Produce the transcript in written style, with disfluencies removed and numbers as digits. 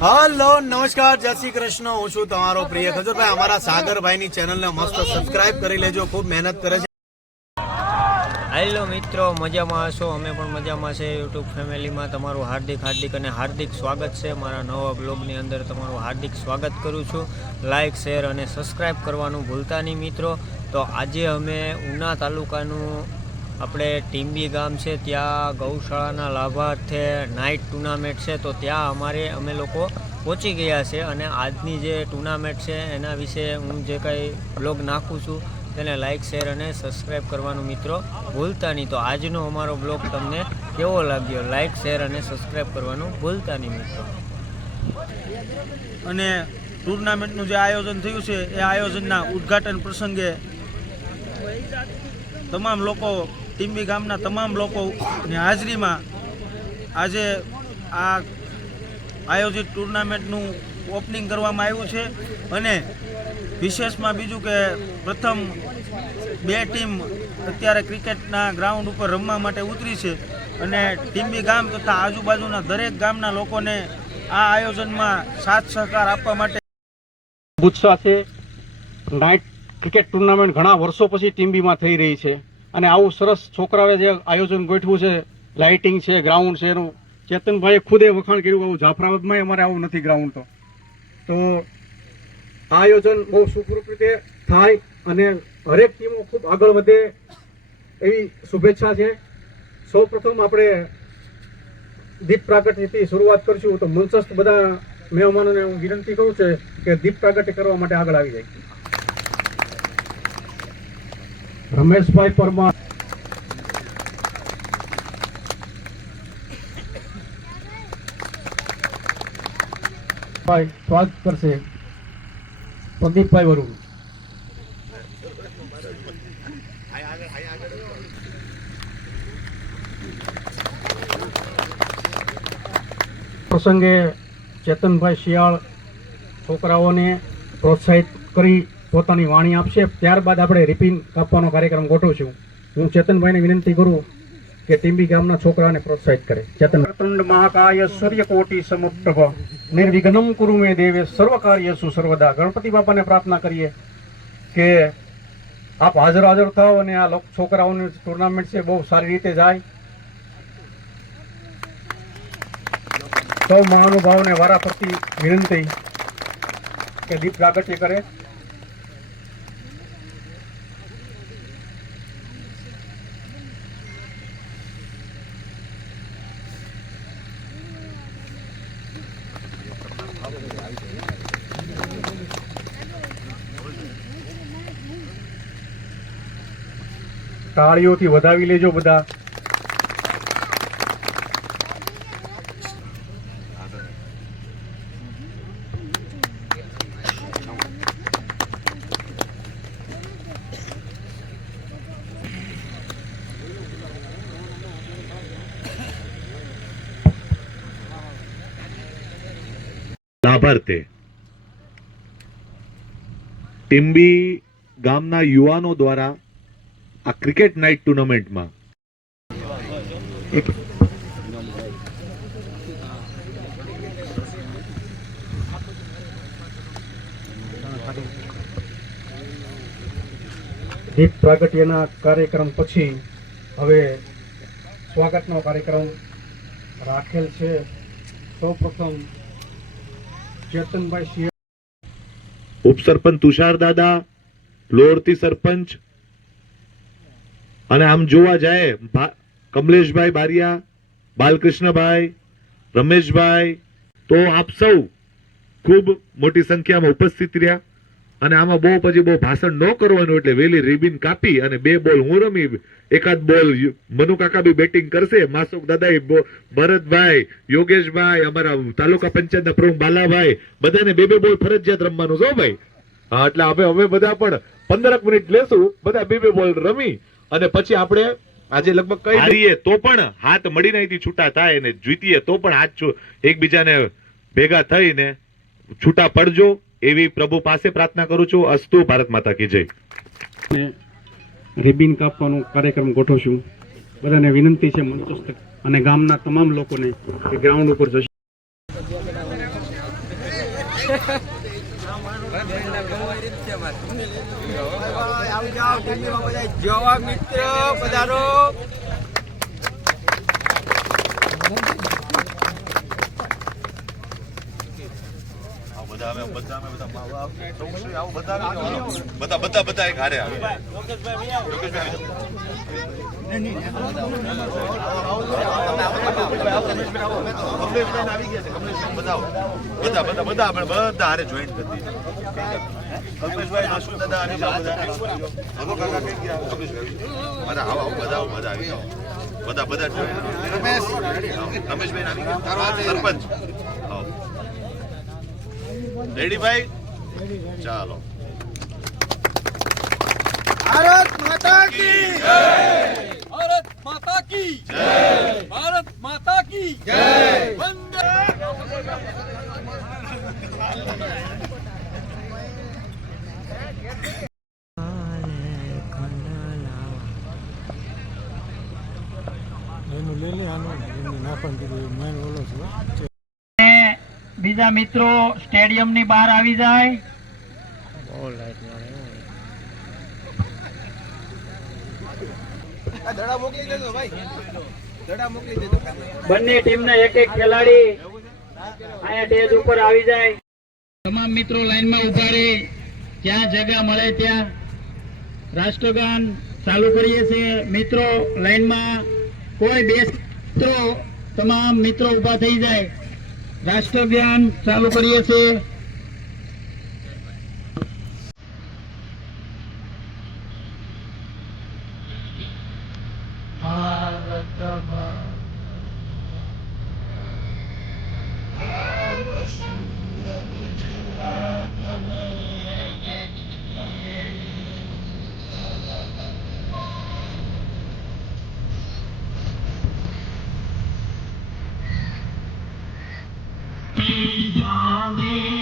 Hello नमस्कार जय श्री कृष्ण हूँ छू तमारो प्रिय खजूर भाई अमरा सागर भाई नी चैनल ने मस्त सब्सक्राइब करी लेजो खूब मेहनत करे छे। हेलो मित्रों मजामां हशो अमे पण मजामां छे। यूट्यूब फैमिली में तमारुं हार्दिक स्वागत है। मारा नवा ब्लॉगनी अंदर तमारुं हार्दिक स्वागत करूँ छूँ। लाइक शेर और सब्सक्राइब करवानुं भूलता नहीं मित्रों। तो आज अमे उना तालुकानुं આપણે ટીંબી ગામ છે ત્યાં ગૌશાળાના લાભાર્થે નાઇટ ટુર્નામેન્ટ છે તો ત્યાં અમે લોકો પહોંચી ગયા છે અને આજની જે ટુર્નામેન્ટ છે એના વિશે હું જે કંઈ બ્લોગ નાખું છું તેને લાઇક શેર અને સબસ્ક્રાઈબ કરવાનું મિત્રો ભૂલતા નહીં। તો આજનો અમારો બ્લોગ તમને કેવો લાગ્યો લાઇક શેર અને સબસ્ક્રાઈબ કરવાનું ભૂલતા નહીં મિત્રો। અને ટુર્નામેન્ટનું જે આયોજન થયું છે એ આયોજનના ઉદ્ઘાટન પ્રસંગે તમામ લોકો ટીંબી ગામના તમામ લોકોની હાજરીમાં આજે આ આયોજિત ટુર્નામેન્ટનું ઓપનિંગ કરવામાં આવ્યું છે અને વિશેષમાં બીજું કે પ્રથમ બે ટીમ અત્યારે ક્રિકેટના ગ્રાઉન્ડ ઉપર રમવા માટે ઉતરી છે અને ટીંબી ગામ તથા આજુબાજુના દરેક ગામના લોકોને આ આયોજનમાં સાથ સહકાર આપવા માટે ઉત્સાહ છે। નાઇટ ક્રિકેટ ટુર્નામેન્ટ ઘણા વર્ષો પછી ટીંબીમાં થઈ રહી છે અને આવું સરસ છોકરાઓએ જે આયોજન ગોઠવ્યું છે, લાઇટિંગ છે, ગ્રાઉન્ડ છે, એનું ચેતનભાઈએ ખુદે વખાણ કર્યું। આવું જાફરાબાદમાં અમારે આવું નથી ગ્રાઉન્ડ તો આ આયોજન બહુ સુખરૂપ રીતે થાય અને હરેક ટીમો ખૂબ આગળ વધે એવી શુભેચ્છા છે। સૌ પ્રથમ આપણે દીપ પ્રાગટ્યથી શરૂઆત કરશું તો મંચસ્થ બધા મહેમાનોને હું વિનંતી કરું છું કે દીપ પ્રાગટ્ય કરવા માટે આગળ આવી જાય। રમેશભાઈ પરમાર, ભાઈ સ્વાગત કરશે પ્રદીપભાઈ વરુણ। પ્રસંગે ચેતનભાઈ શિયાળ છોકરાઓને પ્રોત્સાહિત કરી પોતાની વાણી આપશે। ત્યારબાદ આપણે રિપિન કાપવાનો કાર્યક્રમ ગોઠવશું। હું ચેતનભાઈને વિનંતી કરું કે ટીંબી ગામના છોકરાઓને પ્રોત્સાહિત કરે। ચેતન વક્રતુંડ મહાકાય સૂર્યકોટી સમપ્રભ નિર્વિઘ્નમ કુરુ મે દેવે સર્વ કાર્યેષુ સર્વદા। ગણપતિ બાપાને પ્રાર્થના કરીએ કે આપ હાજર થાઓ અને આ છોકરાઓની ટુર્નામેન્ટ છે બહુ સારી રીતે જાય। સૌ મહાનુભાવોને વારાફરતી વિનંતી કે દીપ પ્રાગટ્ય કરે। તાળીઓથી વધાવી લેજો બધા। લાભાર્થે ટીંબી ગામના યુવાનો દ્વારા આ ક્રિકેટ નાઇટ ટુર્નામેન્ટમાં દીપ પ્રાગટ્યના કાર્યક્રમ પછી હવે સ્વાગતનો કાર્યક્રમ રાખેલ છે। સૌપ્રથમ ચેતનભાઈ સિંહ, ઉપસરપંચ તુષાર દાદા, લોરતી સરપંચ અને આમ જોવા જાય કમલેશભાઈ બારિયા, બાલકૃષ્ણભાઈ, રમેશભાઈ, તો આપ સૌ ખૂબ મોટી સંખ્યામાં ઉપસ્થિત રહ્યા અને આમાં બહુ ભાષણ ન કરવાનું એટલે વેલી રિબિન કાપી અને બે બોલ હું રમી, એકાદ બોલ મનુ કાકા બી બેટિંગ કરશે, માસુક દાદા, ભરતભાઈ, યોગેશભાઈ, અમારા તાલુકા પંચાયતના પ્રમુખ બાલાભાઈ, બધાને બે બોલ ફરજિયાત રમવાનું છો ભાઈ। હા, એટલે હવે બધા પણ 15 મિનિટ લેશું, બધા બે બોલ રમી અને પછી આપણે આજે લગભગ કઈ હારીએ તો પણ હાથ મળીને અહીંથી છૂટા થાય અને જીતીએ તો પણ હાથ એકબીજાને ભેગા થઈને છૂટા પડજો એવી પ્રભુ પાસે પ્રાર્થના કરું છું। અસ્તુ, ભારત માતા કી જય। રિબિન કાપવાનો કાર્યક્રમ ગોઠવશું। બધાને વિનંતી છે મંચસ્થ અને ગામના તમામ લોકોને કે ગ્રાઉન્ડ ઉપર જશે। આવી જાઓ ટીમમાં બધા જોવા મિત્રો પધારો. બધા એક હારે આવે. બધા હારે જોઈન કરી દીધું. કલ્પેશભાઈ, માસુદ દાદા, અનિશા બધા. હલો કાકા કઈ ગયા? બધા આવો બધા આવી જાઓ. બધા જોઈન. રમેશભાઈ આવી ગયા. સરપંચ રેડી ભાઈ? ચાલો. ભારત માતા કી જય! भारत माता की जय भारत माता की जय वंदे બીજા મિત્રો સ્ટેડિયમ ની બહાર આવી જાય. બહુ લાઈટ મારે. બંને ટીમના એક ખેલાડી અહીંયા સ્ટેજ ઉપર આવી જાય. તમામ મિત્રો લાઈનમાં ઉભા રહે, જ્યાં જગ્યા મળે ત્યાં રાષ્ટ્રગાન ચાલુ કરીએ છીએ. મિત્રો લાઈનમાં કોઈ બેસતો તમામ મિત્રો ઉભા થઈ જાય. રાષ્ટ્રગાન ચાલુ કરીએ છીએ. Be